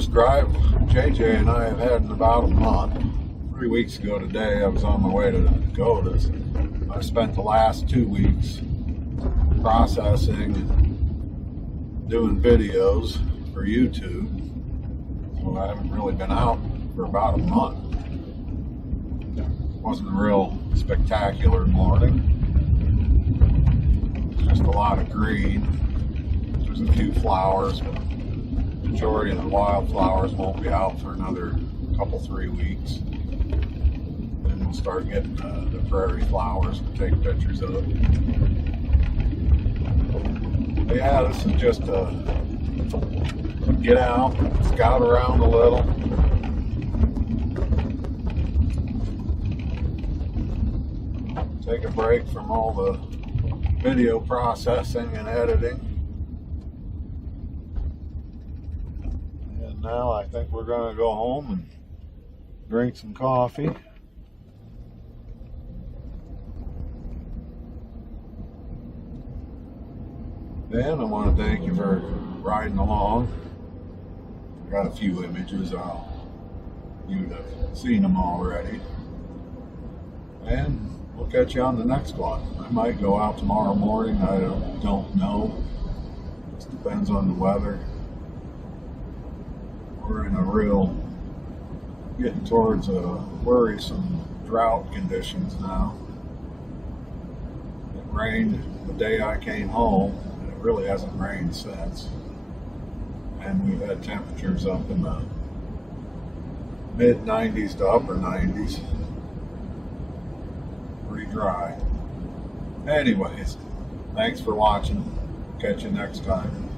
first drive JJ and I have had in about a month. 3 weeks ago today, I was on my way to Dakota's. I spent the last 2 weeks processing and doing videos for YouTube. So I haven't really been out for about a month. It wasn't a real spectacular morning. Just a lot of green. There's a few flowers, but the majority of the wildflowers won't be out for another couple, 3 weeks. Then we'll start getting the prairie flowers to take pictures of. But yeah, this is just a get out, scout around a little. Take a break from all the video processing and editing. And now I think we're going to go home and drink some coffee. Then I want to thank you for riding along. I got a few images. You'd have seen them already. And we'll catch you on the next one. I might go out tomorrow morning. I don't know. It depends on the weather. We're in a real, getting towards a worrisome drought conditions now. It rained the day I came home, and it really hasn't rained since. And we've had temperatures up in the mid 90s to upper 90s. Pretty dry. Anyways, thanks for watching. Catch you next time.